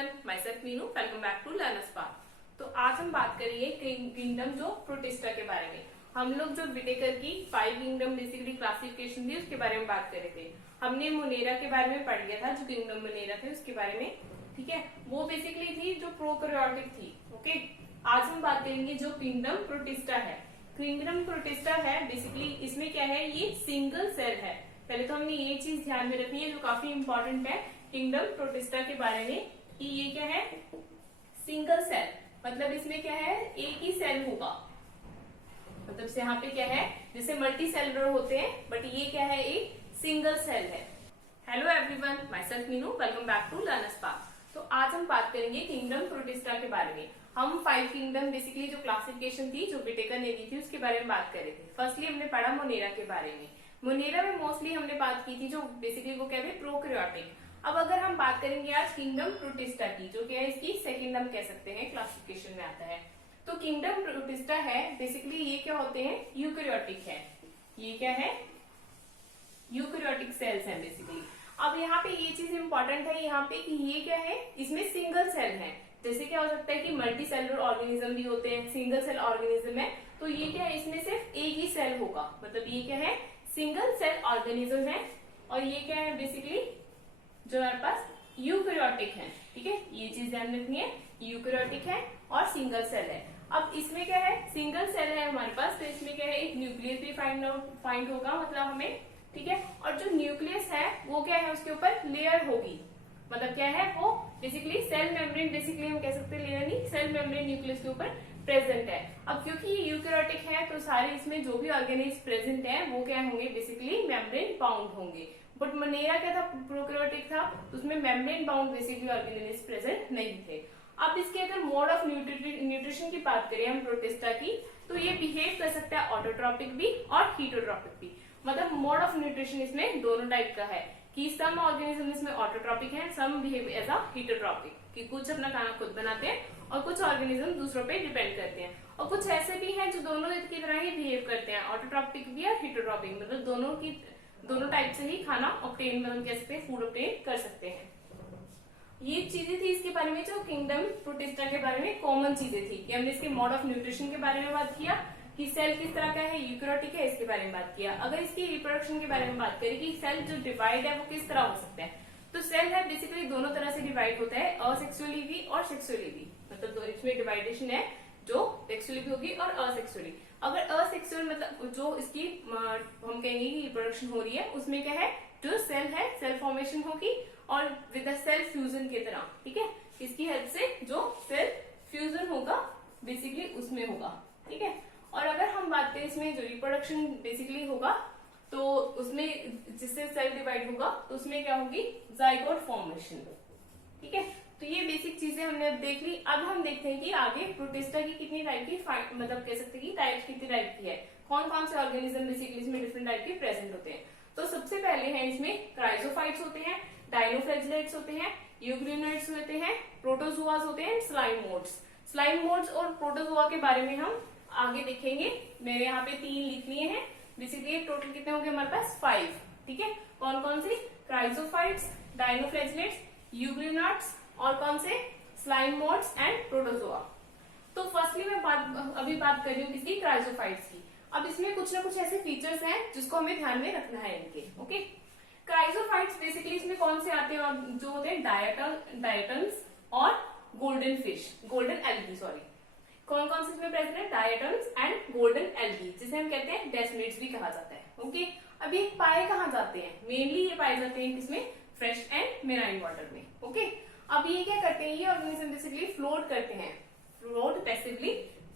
Everyone, myself Meenu. Welcome back to learners path. तो आज हम बात करेंगे किंगडम जो प्रोटिस्टा के बारे में। हम लोग जो विटेकर की 5 किंगडम बेसिकली क्लासिफिकेशन थी उसके बारे में बात कर रहे थे। हमने मोनेरा के बारे में पढ़ लिया था, जो किंगडम मोनेरा थे उसके बारे में, ठीक है। वो बेसिकली थी जो प्रोकैरियोटिक थी, ओके। आज हम बात करेंगे जो किंगडम प्रोटिस्टा है। किंगडम प्रोटिस्टा है बेसिकली, इसमें क्या है, ये सिंगल सेल है। पहले तो हमने ये चीज ध्यान में रखनी है जो काफी इंपॉर्टेंट है किंगडम प्रोटिस्टा के बारे में, कि ये क्या है, सिंगल सेल। मतलब इसमें क्या है, एक ही सेल होगा। मतलब यहाँ पे क्या है, जैसे मल्टी सेलुलर होते हैं, बट ये क्या है, एक सिंगल सेल है। Hello everyone, myself Meenu. Welcome back to learners path. तो आज हम बात करेंगे किंगडम प्रोटिस्टा के बारे में। हम 5 किंगडम बेसिकली जो क्लासिफिकेशन थी जो विटेकर ने दी थी उसके बारे में बात कर रहे थे। फर्स्टली हमने पढ़ा मोनेरा के बारे में। मोनेरा में मोस्टली हमने बात की थी जो बेसिकली वो कहते हैं प्रोकैरियोटिक। अब अगर हम बात करेंगे आज किंगडम प्रोटिस्टा की, जो क्या है इसकी सेकेंड हम कह सकते हैं क्लासिफिकेशन में आता है। तो किंगडम प्रोटिस्टा है बेसिकली, ये क्या होते हैं, यूकैरियोटिक है। ये क्या है, यूकैरियोटिक सेल्स हैं बेसिकली। अब यहाँ पे ये चीज इंपॉर्टेंट है यहाँ पे कि ये क्या है, इसमें सिंगल सेल है। जैसे क्या हो सकता है कि मल्टी सेलुलर ऑर्गेनिज्म भी होते हैं, सिंगल सेल ऑर्गेनिज्म है, तो ये क्या है, इसमें सिर्फ एक ही सेल होगा। मतलब ये क्या है, सिंगल सेल ऑर्गेनिज्म है। और ये क्या है बेसिकली, जो हमारे पास यूकैरियोटिक है, ठीक है। ये चीज ध्यान रखनी है, यूकैरियोटिक है और सिंगल सेल है। अब इसमें क्या है, सिंगल सेल है हमारे पास, तो इसमें क्या है, एक न्यूक्लियस भी फाइंड होगा, मतलब हमें, ठीक है। और जो न्यूक्लियस है वो क्या है, उसके ऊपर लेयर होगी। मतलब क्या है वो, बेसिकली सेल मेम्ब्रेन, बेसिकली हम कह सकते हैं लेयर नहीं, सेल मेम्ब्रेन न्यूक्लियस के ऊपर प्रेजेंट है। अब क्योंकि ये यूकैरियोटिक है तो सारे इसमें जो भी ऑर्गेनिज प्रेजेंट है वो क्या होंगे, बेसिकली मेम्ब्रेन बाउंड होंगे। बट मोनेरा क्या था, प्रोकैरियोटिक था, तो उसमें membrane bound basically organelles present नहीं थे। अब इसके अगर मोड ऑफ न्यूट्रिशन की बात करें हम प्रोटिस्टा की, तो ये बिहेव कर सकता है ऑटोट्रॉपिक भी और हीटोट्रॉपिक भी। मतलब मोड ऑफ न्यूट्रिशन इसमें दोनों टाइप का है, कि सम ऑर्गेनिज्म इसमें ऑटोट्रॉपिक है, सम बिहेव एज अ हीटोट्रॉपिक, कि कुछ अपना खाना खुद बनाते हैं और कुछ ऑर्गेनिज्म दूसरों पे डिपेंड करते हैं। और कुछ ऐसे भी हैं जो दोनों की तरह ही बिहेव करते हैं, ऑटोट्रॉपिक भी और हीटोट्रॉपिक, मतलब दोनों टाइप से ही खाना ऑब्टेन, मतलब कह सकते हैं फूड ऑब्टेन कर सकते हैं। ये चीजें थी इसके बारे में, जो किंगडम प्रोटिस्टा के बारे में कॉमन चीजें थी, कि हमने इसके मोड ऑफ न्यूट्रिशन के बारे में बात किया, कि सेल किस तरह का है, यूकैरियोटिक है, इसके बारे में बात किया। अगर इसकी रिप्रोडक्शन के बारे में बात करें कि सेल जो डिवाइड है वो किस तरह हो सकता है, तो सेल है बेसिकली दोनों तरह से डिवाइड होता है, असेक्सुअली भी और सेक्सुअली भी। मतलब इसमें डिवाइडेशन है जो सेक्सुअली भी होगी और असेक्सुअली। अगर असेक्सुअल मतलब जो इसकी हम कहेंगे कि रिप्रोडक्शन हो रही है, उसमें क्या है, जो सेल है सेल फॉर्मेशन होगी और विद सेल फ्यूजन की तरह, ठीक है। इसकी हेल्प से जो सेल फ्यूजन होगा बेसिकली उसमें होगा, ठीक है। और अगर हम बात करें इसमें जो रिप्रोडक्शन बेसिकली होगा, तो उसमें जिससे सेल डिवाइड होगा तो उसमें क्या होगी, जाइगोट फॉर्मेशन, ठीक है। तो ये बेसिक चीजें हमने अब देख ली। अब हम देखते हैं कि आगे प्रोटिस्टा की कितनी टाइप की, मतलब कह सकते हैं कि टाइप कितनी टाइप की है, कौन कौन से ऑर्गेनिज्म बेसिकली इसमें डिफरेंट टाइप के प्रेजेंट होते हैं। तो सबसे पहले है इसमें क्राइजोफाइट्स होते हैं, डायनोफ्लैजिलेट्स होते हैं, यूग्रेनाइट्स होते हैं, प्रोटोजोआस होते हैं, स्लाइम मोड्स। स्लाइम मोड्स और प्रोटोजोआ के बारे में हम आगे देखेंगे। मेरे यहाँ पे 3 लिख लिए हैं, बेसिकली टोटल कितने होंगे हमारे पास, 5, ठीक है। कौन कौन से, क्राइजोफाइट्स, डायनोफ्लैजिलेट्स, यूग्रेनाट्स और कौन से, स्लाइम मोड्स एंड प्रोटोजोआ। तो फर्स्टली मैं अभी बात कर रही हूँ किसी क्राइजोफाइट्स की। अब इसमें कुछ ना कुछ ऐसे फीचर्स हैं जिसको हमें ध्यान में रखना है इनके, ओके। क्राइजोफाइट्स बेसिकली इसमें कौन से आते हैं, और जो होते हैं डायटम्स और golden fish, golden algae, sorry. कौन कौन से इसमें प्रेजेंट है, डायटम्स एंड गोल्डन एल्गी, जिसे हम कहते हैं डेस्मिड्स भी कहा जाता है, ओके। अब ये पाए कहाँ जाते हैं, मेनली ये पाए जाते हैं किसमें, फ्रेश एंड मेराइन वाटर में, ओके। अब ये क्या करते हैं, ये ऑर्गेनिज्म बेसिकली फ्लोट करते हैं, फ्लोट पैसिवली,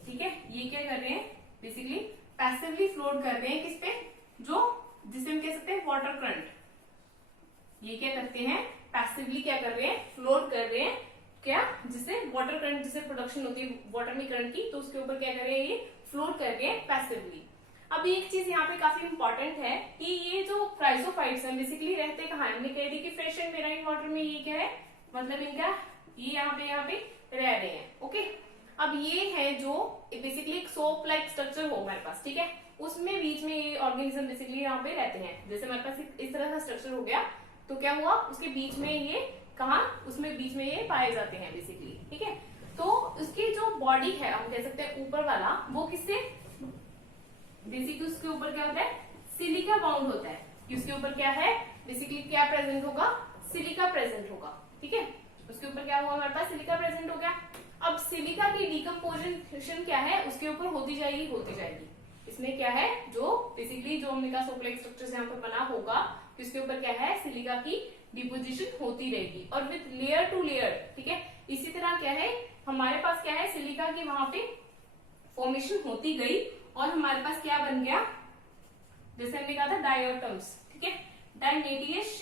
ठीक है। ये क्या कर रहे हैं, बेसिकली पैसिवली फ्लोट कर रहे हैं किस पे, जो जिसे हम कह सकते हैं वाटर करंट। ये क्या करते हैं, पैसिवली क्या कर रहे हैं, फ्लोट कर रहे हैं, क्या, जिससे वाटर करंट, जिससे प्रोडक्शन होती है वाटर में करंट की, तो उसके ऊपर क्या कर रहे हैं, ये फ्लोट कर रहे हैं पैसिवली। अब एक चीज यहाँ पे काफी इंपॉर्टेंट है कि ये जो क्राइजोफाइट्स हैं बेसिकली रहते कहाँ है, हमने कह दी कि फ्रेश एंड मेराइन वाटर में। ये क्या है, मतलब इनका ये यहाँ पे रह रहे हैं, ओके। अब ये है जो बेसिकली एक सोप लाइक स्ट्रक्चर हो हमारे पास, ठीक है, उसमें बीच में ये ऑर्गेनिज्म बेसिकली यहाँ पे रहते हैं। जैसे हमारे पास इस तरह का स्ट्रक्चर हो गया, तो क्या हुआ, उसके बीच में ये कहाँ, उसमें बीच में ये पाए जाते हैं बेसिकली, ठीक है। तो उसकी जो बॉडी है हम कह सकते हैं ऊपर वाला, वो किससे बेसिकली उसके ऊपर क्या होता है, सिलिका बाउंड होता है। उसके ऊपर क्या है, बेसिकली क्या प्रेजेंट होगा, सिलिका प्रेजेंट होगा, ठीक है। उसके ऊपर क्या हुआ, हमारे पास सिलिका प्रेजेंट हो गया। अब सिलिका की डिकम्पोजिशन क्या है, उसके ऊपर होती जाएगी। इसमें क्या है, जो बेसिकली जो हमने कहा सोप्लाइक स्ट्रक्चर यहाँ पर बना होगा, इसके ऊपर क्या है, सिलिका की डिपोजिशन होती रहेगी और विथ लेयर टू लेयर, ठीक है। इसी तरह क्या है, हमारे पास क्या है, सिलिका की वहां पे फॉर्मेशन होती गई और हमारे पास क्या बन गया, जैसे हमने कहा था डायोटम्स, ठीक है, डायमेटियस,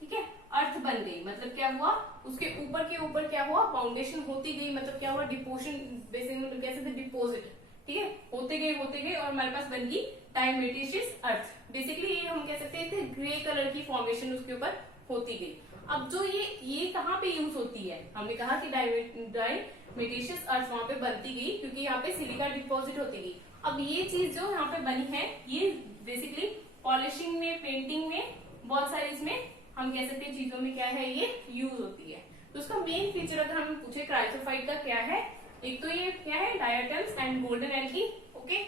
ठीक है, अर्थ बन गई। मतलब क्या हुआ, उसके ऊपर क्या हुआ, फाउंडेशन होती गई, मतलब क्या हुआ, डिपोजिशन, बेसिकली कैसे थे, डिपोजिट, ठीक है, होते गए और हमारे पास बन गई डायमेटियस अर्थ। बेसिकली ये हम कह सकते हैं ग्रे कलर की फॉर्मेशन उसके ऊपर होती गई। अब जो ये कहाँ पे यूज होती है, हमने कहा कि डायमेटियस अर्थ वहां पे बनती गई क्योंकि यहाँ पे सिलिका डिपॉजिट होती गई। अब ये चीज जो यहाँ पे बनी है, ये बेसिकली पॉलिशिंग में, पेंटिंग में, बहुत सारे इसमें हम कह सकते हैं चीजों में क्या है, ये यूज होती है। तो उसका मेन फीचर अगर हम पूछे क्राइसोफाइट का क्या है, एक तो ये क्या है, diatoms and golden algae, okay,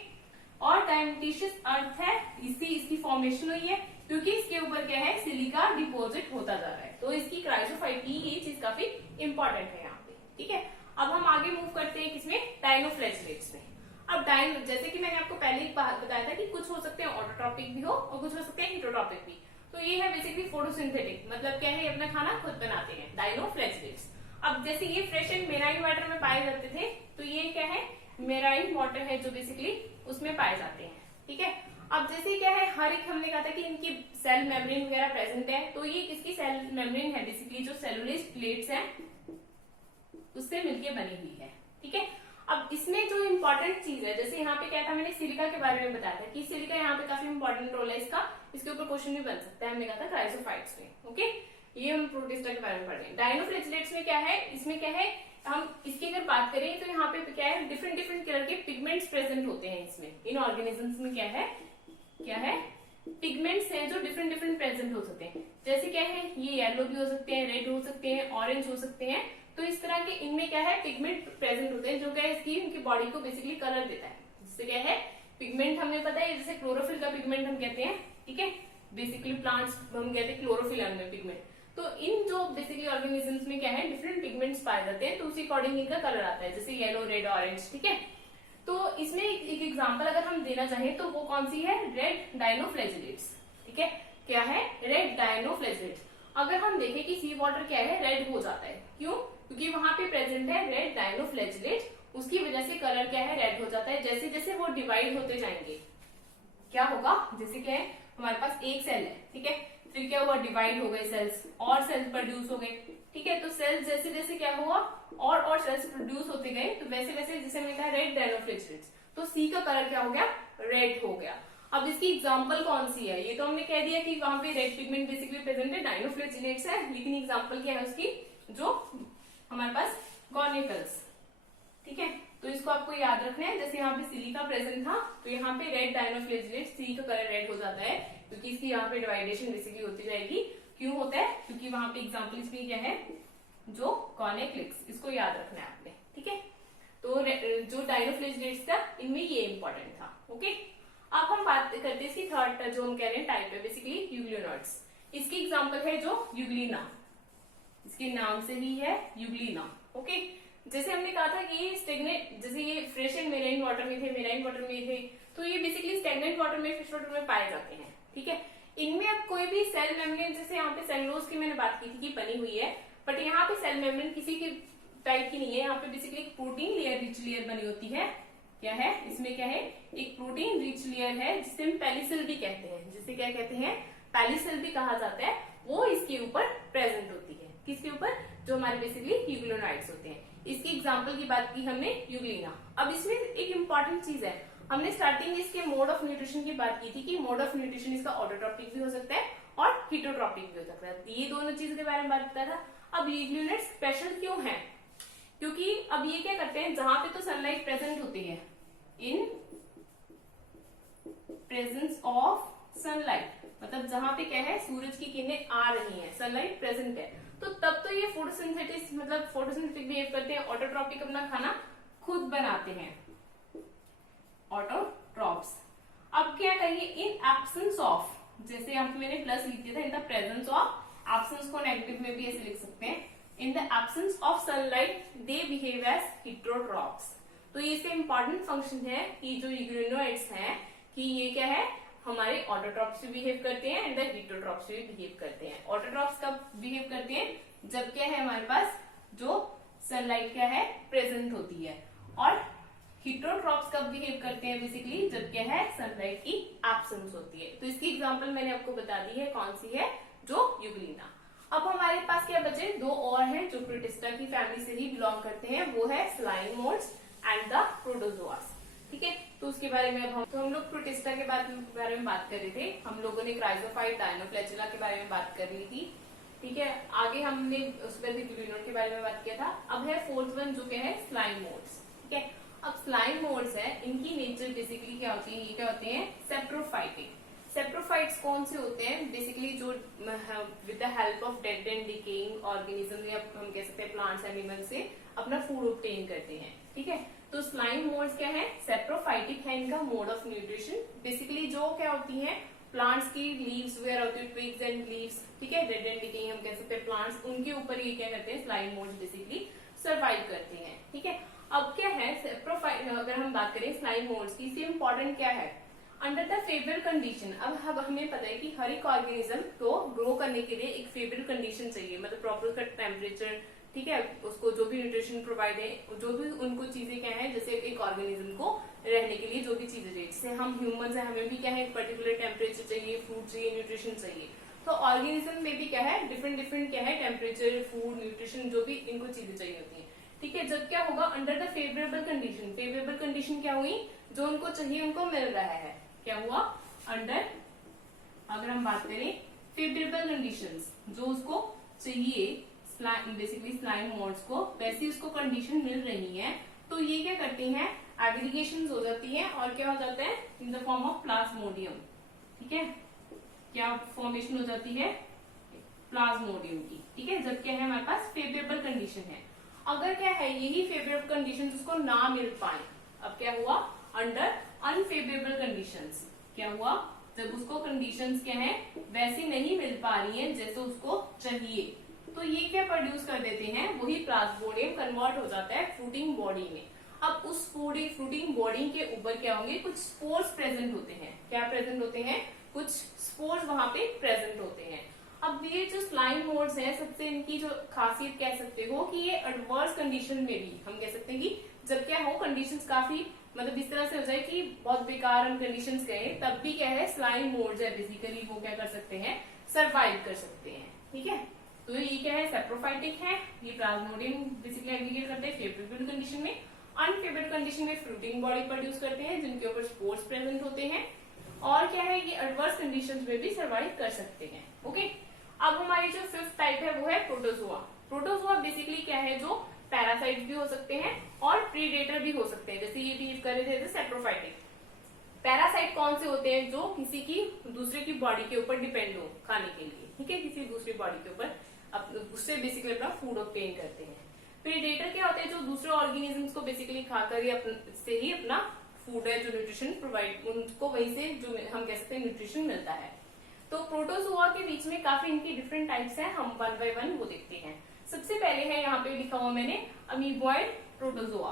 और डायमेटियस अर्थ है, इसकी फॉर्मेशन हुई है क्योंकि इसके ऊपर क्या है, सिलिका डिपॉजिट होता जा रहा है। तो इसकी क्राइसोफाइट की ये चीज काफी इंपॉर्टेंट है यहाँ पे, ठीक है। अब हम आगे मूव करते हैं किसमें, डायनोफ्लैगेलेट्स में। अब जैसे कि मैंने आपको पहले एक बात बताया था कि कुछ हो सकते हैं ऑटोट्रॉपिक भी हो और कुछ हो सकते हैं हिटरोट्रॉपिक भी। तो ये है बेसिकली फोटोसिंथेटिक, मतलब क्या है, ये अपना खाना खुद बनाते हैं, डायनोफ्लैगेलेट्स। अब जैसे ये फ्रेश एंड मेराइन वाटर में पाए जाते थे, तो ये क्या है, मेराइन वाटर है जो बेसिकली उसमें पाए जाते हैं, ठीक है। अब जैसे क्या है, हर एक हमने कहा था कि इनकी सेल मेम्ब्रेन वगैरह प्रेजेंट है, तो ये किसकी सेल मेम्ब्रेन है, बेसिकली जो सेलुलोज प्लेट्स हैं उससे मिलके बनी हुई है, ठीक है। अब इसमें जो इम्पोर्टेंट चीज है, जैसे यहाँ पे क्या था, मैंने सिलिका के बारे में बताया था कि सिलिका यहाँ पे काफी इंपॉर्टेंट रोल है इसका, इसके ऊपर क्वेश्चन भी बन सकता है, हमने कहा था क्राइसोफाइट्स में, ओके। ये हम प्रोटिस्टा के बारे में पढ़ रहे हैं। डायनोफ्लैगेलेट्स में क्या है, इसमें क्या है, हम इसकी अगर बात करें तो यहाँ पे क्या है, डिफरेंट कलर के पिगमेंट्स प्रेजेंट होते हैं इसमें। इन ऑर्गेनिजम्स में क्या है, पिगमेंट्स हैं जो डिफरेंट प्रेजेंट हो सकते हैं। जैसे क्या है, ये येलो भी हो सकते हैं, रेड हो सकते हैं, ऑरेंज हो सकते हैं। तो इस तरह के इनमें क्या है, पिगमेंट प्रेजेंट होते हैं जो क्या है, इसकी इनकी बॉडी को बेसिकली कलर देता है। जिससे क्या है, पिगमेंट हमें पता है, जैसे क्लोरोफिल का पिगमेंट हम कहते हैं, ठीक है, बेसिकली प्लांट्स हम कहते हैं क्लोरोफिल में पिगमेंट। तो इन जो बेसिकली ऑर्गेनिजम्स में क्या है, डिफरेंट पिगमेंट्स पाए जाते हैं, तो उसी अकॉर्डिंग इनका कलर आता है, जैसे येलो, रेड, ऑरेंज, ठीक है। तो इसमें एक एग्जांपल अगर हम देना चाहें तो वो कौन सी है, रेड डायनोफ्लैगेलेट्स, ठीक है। क्या है, रेड डायनोफ्लैगेलेट्स। अगर हम देखें कि सी वाटर क्या है, रेड हो जाता है, क्यों, क्योंकि वहां पे प्रेजेंट है रेड डायनोफ्लैगेलेट, उसकी वजह से कलर क्या है, रेड हो जाता है। जैसे जैसे वो डिवाइड होते जाएंगे क्या होगा, जैसे क्या है, हमारे पास एक सेल है, ठीक है, फिर क्या हुआ, डिवाइड हो गए सेल्स, और सेल्स प्रोड्यूस हो गए, ठीक है। तो सेल्स जैसे जैसे क्या हुआ, और सेल्स प्रोड्यूस होते गए, तो वैसे वैसे जैसे हमने कहा रेड डायनोफ्लैगेलेट्स, तो सी का कलर क्या हो गया, रेड हो गया। अब इसकी एग्जांपल कौन सी है, ये तो हमने कह दिया कि वहां पे रेड पिगमेंट बेसिकली प्रेजेंट है, डायनोफ्लैगेलेट्स है, लेकिन एग्जांपल क्या है उसकी, जो हमारे पास कॉर्निकल्स, ठीक है। तो इसको आपको याद रखना है, जैसे यहाँ पे सिलिका प्रेजेंट था, तो यहाँ पे रेड डायनोफ्लैगेलेट्स, सी का कलर रेड हो जाता है क्योंकि इसकी यहाँ पे डिवाइडेशन बेसिकली होती जाएगी। क्यों होता है, क्योंकि वहां पे एग्जाम्पल इसमें क्या है, जो कॉर्निकल्स, इसको याद रखना है आपने, ठीक है। तो जो डायनोफ्लैगेलेट्स था, इनमें ये इंपॉर्टेंट था, ओके। अब हम बात करते हैं इसकी थर्ड जो हम कह रहे हैं टाइप है, बेसिकली यूग्लिनोइड्स। इसकी एग्जाम्पल है जो यूग्लिना, इसके नाम से ही है यूग्लिना, ओके। जैसे हमने कहा था कि ये स्टेगनेट, जैसे ये फ्रेश एंड मेराइन वाटर में थे, मेराइन वाटर में थे, तो ये बेसिकली स्टेगनेंट वाटर में, फिश वाटर में पाए जाते हैं, ठीक है। इनमें अब कोई भी सेल मेम्ब्रेन, जैसे यहाँ पे सेलुलोज की मैंने बात की थी कि बनी हुई है, बट यहाँ पे सेल मेम्ब्रेन किसी की टाइप की नहीं है, यहाँ पे बेसिकली एक प्रोटीन लेयर, रिच लेयर बनी होती है। क्या है, इसमें क्या है, एक प्रोटीन रिच लेयर है जिसे हम पेलिसेल भी कहते हैं, जिसे क्या कहते हैं, पेलिसेल भी कहा जाता है, वो इसके ऊपर प्रेजेंट होती है। किसके ऊपर, जो हमारे बेसिकली यूग्लिनोइड्स होते हैं। इसकी एग्जांपल की बात की हमने यूग्लिना। अब इसमें एक इंपॉर्टेंट चीज है, हमने स्टार्टिंग में इसके मोड ऑफ न्यूट्रिशन की बात की थी कि मोड ऑफ न्यूट्रिशन इसका ऑटोट्रॉपिक भी हो सकता है और हीटोट्रॉपिक भी हो सकता है, ये दोनों चीज के बारे में बात किया था। अब यूग्लिनोइड्स स्पेशल क्यों है, क्योंकि अब ये क्या करते हैं, जहां पे तो सनलाइट प्रेजेंट होती है, इन प्रेजेंस ऑफ सनलाइट, मतलब जहां पे क्या है सूरज की किरणें आ रही हैं, सनलाइट प्रेजेंट है, तो तब तो ये फोटोसिंथेटिक मतलब फोटोसिंथेटिक बिहेव करते हैं, ऑटोट्रॉपिक अपना खाना खुद बनाते हैं, ऑटोट्रॉप्स। अब क्या करिए, इन एब्सेंस ऑफ, जैसे यहाँ पे मैंने प्लस लिख दिया था, in the presence of, absence को नेगेटिव में भी ऐसे लिख सकते हैं, in the absence of sunlight they behave as heterotrophs. तो ये इसका इंपॉर्टेंट फंक्शन है कि जो यूग्रेनोइड्स हैं कि ये क्या है, हमारे ऑटोट्रॉप्स भी बिहेव करते हैं एंड द हेटेरोट्रॉप्स भी बिहेव करते हैं। ऑटोट्रॉप्स कब बिहेव करते हैं, जब क्या है हमारे पास जो सनलाइट क्या है प्रेजेंट होती है, और हेटेरोट्रॉप्स कब बिहेव करते हैं बेसिकली, जब क्या है सनलाइट की एब्सेंस होती है। तो इसकी एग्जांपल मैंने आपको बता दी है, कौन सी है, जो यूग्लिना। अब हमारे पास क्या बचे, दो और हैं जो प्रोटिस्टा की फैमिली से ही बिलोंग करते हैं, वो है स्लाइम मोड्स एंड द प्रोटोजोआस। ठीक है, तो उसके बारे में अब हम लोग प्रोटिस्टा के बारे में बात कर रहे थे, हम लोगों ने क्राइजोफाइट, डायनोफ्लैचुला के बारे में बात कर ली थी। ठीक है, आगे हमने उस पर यूग्लिनोड के बारे में बात किया था। अब है फोर्थ वन जो क्या है स्लाइम मोड्स। ठीक है, अब स्लाइम मोड्स है, इनकी नेचर बेसिकली क्या होती है, ये क्या होते हैं सेप्रोफाइटिक। सेप्रोफाइट्स कौन से होते हैं, बेसिकली जो with the help of dead and decaying organism या हम कह सकते हैं प्लांट्स एनिमल से अपना फूड ऑब्टेन करते हैं। ठीक है, तो स्लाइम मोड्स क्या है, सेप्रोफाइटिक है इनका मोड ऑफ न्यूट्रिशन। बेसिकली जो क्या होती है प्लांट्स की लीव्स वगैरह होती है, ट्विग्स एंड लीव्स, ठीक है, डेड एंड डिकेइंग हम कह सकते हैं प्लांट्स, उनके ऊपर ये क्या करते हैं स्लाइम मोड्स बेसिकली सर्वाइव करते हैं। ठीक है, अब क्या है सेप्रोफाइट, अगर हम बात करें स्लाइम मोड्स की, इससे इंपॉर्टेंट क्या है, अंडर द फेवरेबल कंडीशन। अब हमें पता है कि हर एक ऑर्गेनिज्म को ग्रो करने के लिए एक फेवरेबल कंडीशन चाहिए, मतलब प्रॉपर टेम्परेचर, ठीक है, उसको जो भी न्यूट्रिशन प्रोवाइड है, जो भी उनको चीजें क्या है, जैसे एक ऑर्गेनिज्म को रहने के लिए जो भी चीजें चाहिए, जैसे हम ह्यूमंस हैं, हमें भी क्या है एक पर्टिकुलर टेम्परेचर चाहिए, फूड चाहिए, न्यूट्रिशन चाहिए। तो ऑर्गेनिज्म में भी क्या है डिफरेंट डिफरेंट क्या है टेम्परेचर, फूड, न्यूट्रिशन, जो भी इनको चीजें चाहिए होती है। ठीक है, जब क्या होगा under the favourable condition, favourable condition क्या हुई, जो उनको चाहिए उनको मिल रहा है, क्या हुआ अंडर, अगर हम बात करें फेवरेबल कंडीशंस, जो उसको चाहिए बेसिकली स्लाइम मोड्स को, वैसी उसको कंडीशन मिल रही है, तो ये क्या करती हैं एग्रीगेशन हो जाती है और क्या हो जाता है in the form of Plasmodium. ठीक है, क्या फॉर्मेशन हो जाती है प्लाज्मोडियम की। ठीक है, जब क्या है हमारे पास फेवरेबल कंडीशन है। अगर क्या है यही फेवरेबल कंडीशन उसको ना मिल पाए, अब क्या हुआ अंडर अनफेवरेबल कंडीशंस, क्या हुआ जब उसको कंडीशंस क्या है वैसी नहीं मिल पा रही है जैसे उसको चाहिए, तो ये क्या प्रोड्यूस कर देते हैं, वही प्लाज्मोडियम कन्वर्ट हो जाता है फ्रूटिंग बॉडी में। अब उस फ्रूटिंग बॉडी के ऊपर क्या होंगे, कुछ स्पोर्स प्रेजेंट होते हैं। क्या प्रेजेंट होते हैं, कुछ स्पोर्स वहां पे प्रेजेंट होते हैं। अब ये जो स्लाइम मोड्स हैं, सबसे इनकी जो खासियत कह सकते हो कि ये एडवर्स कंडीशन में भी हम कह सकते हैं कि जब क्या हो कंडीशंस काफी मतलब इस तरह से हो जाए कि बहुत बेकार हम कंडीशंस गए, तब भी क्या है स्लाइम मोड्स है बेसिकली वो क्या कर सकते हैं सरवाइव कर सकते हैं। ठीक है, तो ये क्या है सेप्रोफाइटिक है, ये प्लाज्मोडियम बेसिकली एग्रीगेट करते हैं फेवरेबल कंडीशन में। अनफेवरेबल कंडीशन में फ्रूटिंग बॉडी प्रोड्यूस करते हैं जिनके ऊपर स्पोर्स प्रेजेंट होते हैं, और क्या है ये एडवर्स कंडीशंस में भी सर्वाइव कर सकते हैं। ओके, अब हमारी जो फिफ्थ टाइप है वो है प्रोटोजोआ। प्रोटोजोआ बेसिकली क्या है, जो पैरासाइट भी हो सकते हैं और प्रीडेटर भी हो सकते हैं, जैसे ये बिहेव कर रहे थे सेप्रोफाइटिक। पैरासाइट कौन से होते हैं, जो किसी की दूसरे की बॉडी के ऊपर डिपेंड हो खाने के लिए, ठीक है, किसी दूसरी बॉडी के ऊपर उससे बेसिकली अपना फूड ऑब्टेन करते हैं। प्रीडेटर क्या होते हैं, जो दूसरे ऑर्गेनिजम्स को बेसिकली खाकर या से ही अपना फूड है जो न्यूट्रिशन प्रोवाइड, उनको वहीं से जो हम कह सकते हैं न्यूट्रिशन मिलता है। तो प्रोटोजोआ के बीच में काफी इनकी डिफरेंट टाइप्स हैं, हम वन बाय वन वो देखते हैं। सबसे पहले है यहाँ पे लिखा हुआ मैंने अमीबॉइड प्रोटोजोआ।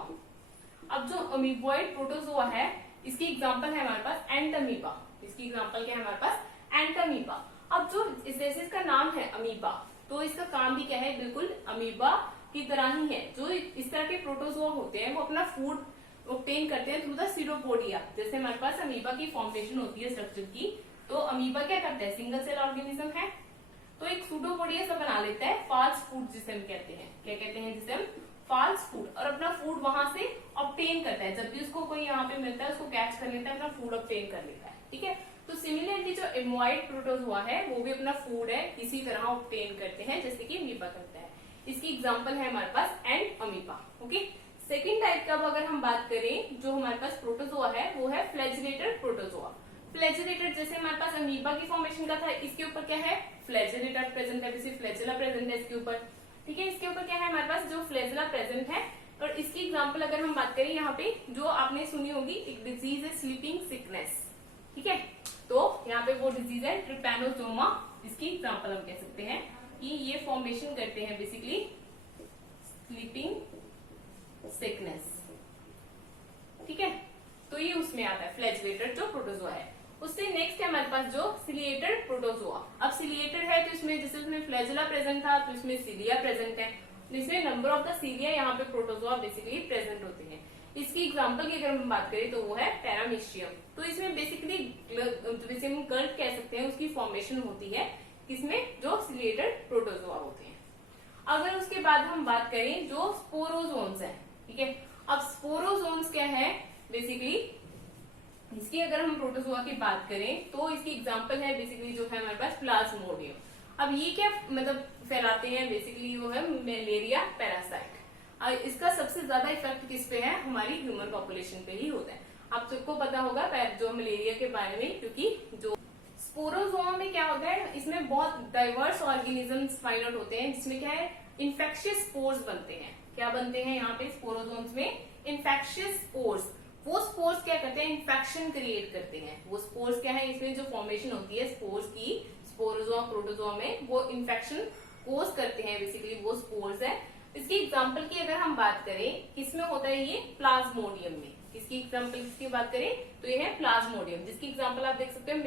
अब जो अमीबॉइड प्रोटोजोआ है इसकी एग्जांपल है हमारे पास एंटमीबा। इसकी एग्जांपल क्या है हमारे पास एंटमीबा। अब जो इसका नाम है अमीबा, तो इसका काम भी क्या है बिल्कुल अमीबा की तरह ही है। जो इस तरह के प्रोटोजोआ होते हैं वो अपना फूड ऑब्टेन करते हैं थ्रू द सीरोपोडिया। जैसे हमारे पास अमीबा की फॉर्मेशन होती है स्ट्रक्चर की, तो अमीबा क्या करता है सिंगल सेल ऑर्गेनिज्म है, तो एक सूडोपोडिया सा बना लेता है फाल्स फूड जिसे हम कहते हैं, क्या कहते हैं जिसे हम फाल्स फूड, और अपना फूड वहां से ऑब्टेन करता है। जब भी उसको कोई यहाँ पे मिलता है उसको कैच कर लेता है, अपना फूड ऑब्टेन कर लेता है। ठीक है, तो सिमिलरली जो एमोइड प्रोटोजोआ है वो भी अपना फूड है इसी तरह ऑब्टेन करते हैं जैसे कि अमीबा करता है। इसकी एग्जाम्पल है हमारे पास and amoeba. Okay, second type का अगर हम बात करें जो हमारे पास प्रोटोजोआ है वो है फ्लैजिलेटेड प्रोटोजोआ। फ्लैजेलेटेड जैसे हमारे पास अमीबा की फॉर्मेशन का था, इसके ऊपर क्या है, फ्लैजेलेटा प्रेजेंट है, जैसे फ्लैजेला प्रेजेंट है इसके ऊपर, ठीक है। इसके ऊपर क्या है हमारे पास, जो फ्लैजेला प्रेजेंट है। और इसकी एग्जांपल अगर हम बात करें, यहाँ पे जो आपने सुनी होगी एक डिजीज है स्लीपिंग सिकनेस, ठीक है। तो यहाँ पे वो डिजीज है ट्रिपैनोसोमा, इसकी एग्जांपल हम कह सकते हैं कि ये फॉर्मेशन करते हैं बेसिकली स्लीपिंग सिकनेस, ठीक है। तो ये उसमें आता है फ्लैजेलेटेड जो प्रोटोजोआ है। उससे नेक्स्ट है हमारे पास जो सिलिएटेड प्रोटोजोआ। अब सिलिएटेड है तो इसमें जैसे उसमें फ्लैजेला प्रेजेंट था तो इसमें सीलिया प्रेजेंट है, जिसमें नंबर ऑफ द सीलिया यहाँ पे प्रोटोजोआ बेसिकली प्रेजेंट होते हैं। इसकी एग्जांपल की अगर हम बात करें तो वो है पैरामीशियम। तो इसमें बेसिकली जैसे हम कर्ट कह सकते हैं, उसकी फॉर्मेशन होती है किसमें, जो सिलिएटेड प्रोटोजोआ होते हैं। अगर उसके बाद हम बात करें जो स्पोरोजोन्स है, ठीक है। अब स्पोरोजोन्स क्या है बेसिकली, इसकी अगर हम प्रोटोजोआ की बात करें तो इसकी एग्जांपल है बेसिकली जो है हमारे पास प्लाज्मोडियम। अब ये क्या मतलब फैलाते हैं बेसिकली, वो है मलेरिया पैरासाइट। इसका सबसे ज्यादा इफेक्ट किस पे है, हमारी ह्यूमन पॉपुलेशन पे ही होता है। आप सबको पता होगा जो मलेरिया के बारे में, क्योंकि जो स्पोरोजोआ में क्या होता है, इसमें बहुत डाइवर्स ऑर्गेनिजम्स फाइंड आउट होते हैं, जिसमें क्या है इन्फेक्शियस स्पोर्स बनते हैं। क्या बनते हैं यहाँ पे स्पोरोजोन्स में, इन्फेक्शियस स्पोर्स। वो स्पोर्स क्या करते हैं, इन्फेक्शन क्रिएट करते हैं। वो स्पोर्स क्या है, इसमें जो फॉर्मेशन होती है स्पोर्स की, स्पोरोजोआ प्रोटोजोआ में, वो इन्फेक्शन कोज करते हैं बेसिकली, वो स्पोर्स है। इसकी एग्जांपल की अगर हम बात करें, किसमें होता है ये, प्लाज्मोडियम में। इसकी एग्जांपल की बात करें तो ये है प्लाज्मोडियम, जिसकी एग्जांपल आप देख सकते हैं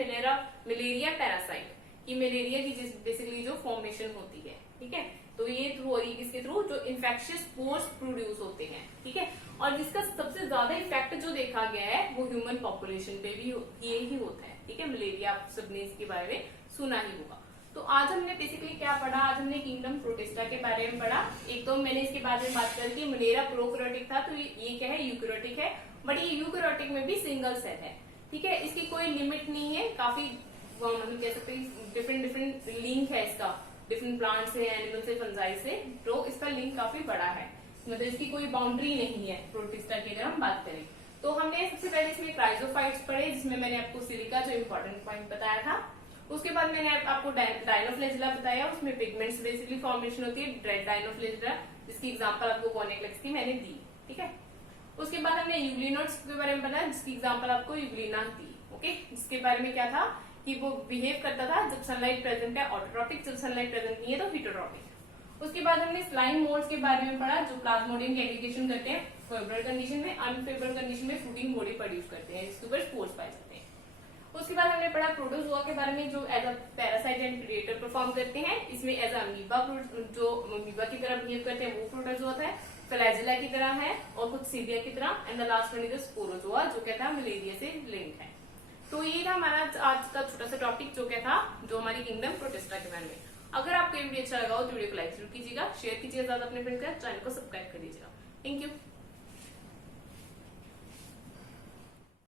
मलेरिया पैरासाइट की, मलेरिया की बेसिकली जो फॉर्मेशन होती है, ठीक है। तो ये थ्रू हो रही है किसके थ्रू, जो इन्फेक्शियस स्पोर्स प्रोड्यूस होते हैं, ठीक है। और जिसका सबसे ज्यादा इफेक्ट जो देखा गया है वो ह्यूमन पॉपुलेशन पे भी ये ही होता है, ठीक है। मलेरिया आप सबने इसके बारे में सुना ही होगा। तो आज हमने बेसिकली क्या पढ़ा, आज हमने किंगडम प्रोटिस्टा के बारे में पढ़ा। एक तो मैंने इसके बारे में बात करी कि मलेरिया प्रोकैरियोटिक था, तो ये क्या है, यूकैरियोटिक है, बट ये यूकैरियोटिक में भी सिंगल सेल है, ठीक है। इसकी कोई लिमिट नहीं है, काफी मतलब कह सकते हैं डिफरेंट लिंक है इसका, डिफरेंट प्लांट से, एनिमल से, फंजाई से, तो इसका लिंक काफी बड़ा है, मतलब इसकी कोई बाउंड्री नहीं है प्रोटिस्टा की अगर हम बात करें। तो हमने सबसे पहले इसमें क्राइजोफाइट्स पढ़े, जिसमें मैंने आपको सिलिका जो इम्पोर्टेंट पॉइंट बताया था। उसके बाद मैंने आपको डायनोफ्लैजेला बताया, उसमें पिगमेंट्स बेसिकली फॉर्मेशन होती है, डायनोफ्लैजेला, जिसकी एग्जांपल आपको कॉर्निक्लेक्स की मैंने दी, ठीक है। उसके बाद हमने यूग्लिनोड्स के बारे में बताया, जिसकी एग्जांपल आपको यूग्लिना दी, ओके। जिसके बारे में क्या था कि वो बिहेव करता था जब सनलाइट प्रेजेंट है ऑटोट्रॉपिक, जब सनलाइट प्रेजेंट नहीं है तो हीटोट्रॉपिक। उसके बाद हमने स्लाइम मोल्ड्स के बारे में पढ़ा, जो प्लाज्मोडियम की एग्रीगेशन करते हैं फेवरेबल कंडीशन में, अनफेवरेबल कंडीशन में फ्रूटिंग बॉडी प्रोड्यूस करते हैं, इसके ऊपर स्पोर्स पाए जाते हैं। उसके बाद हमने पढ़ा प्रोटोजोआ के बारे में, जो as a parasite and predator perform करते हैं। इसमें एज अ अमीबा, जो अमीबा की तरह बिहेव करते हैं वो प्रोटोजोआ है, फ्लैजेला की तरह है और कुछ सीलिया की तरह, and the last one is Sporozoa, जो क्या था मलेरिया से लिंक है। तो ये था हमारा आज का छोटा सा टॉपिक, जो क्या था, जो हमारी किंगडम प्रोटिस्टा के बारे में। अगर आपको ये वीडियो अच्छा लगा हो तो वीडियो को लाइक जरूर कीजिएगा, शेयर कीजिएगा ज्यादा अपने फ्रेंड के साथ, चैनल को सब्सक्राइब कर लीजिएगा। Thank you.